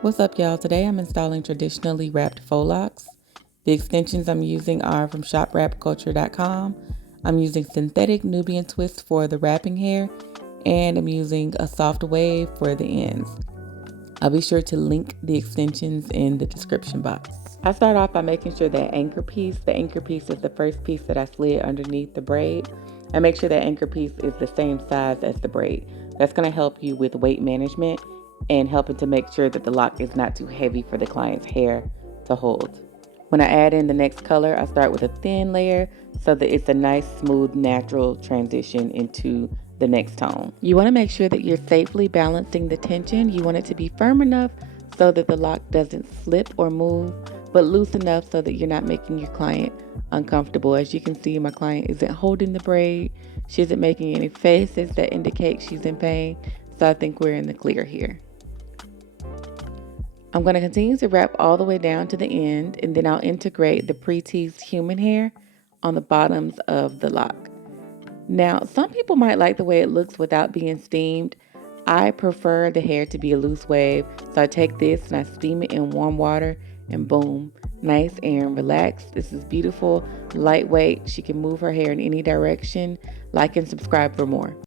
What's up, y'all? Today I'm installing traditionally wrapped faux locks. The extensions I'm using are from shopwrapculture.com. I'm using synthetic Nubian twist for the wrapping hair, and I'm using a soft wave for the ends. I'll be sure to link the extensions in the description box. I start off by making sure that the anchor piece is the first piece that I slid underneath the braid. And make sure that anchor piece is the same size as the braid. That's going to help you with weight management and helping to make sure that the lock is not too heavy for the client's hair to hold. When I add in the next color, I start with a thin layer so that it's a nice, smooth, natural transition into the next tone. You want to make sure that you're safely balancing the tension. You want it to be firm enough so that the lock doesn't slip or move, but loose enough so that you're not making your client uncomfortable. As you can see, my client isn't holding the braid. She isn't making any faces that indicate she's in pain. So I think we're in the clear here. I'm going to continue to wrap all the way down to the end, and then I'll integrate the pre-teased human hair on the bottoms of the lock. Now, some people might like the way it looks without being steamed. I prefer the hair to be a loose wave, so I take this and I steam it in warm water, and boom, nice and relaxed. This is beautiful, lightweight. She can move her hair in any direction. Like and subscribe for more.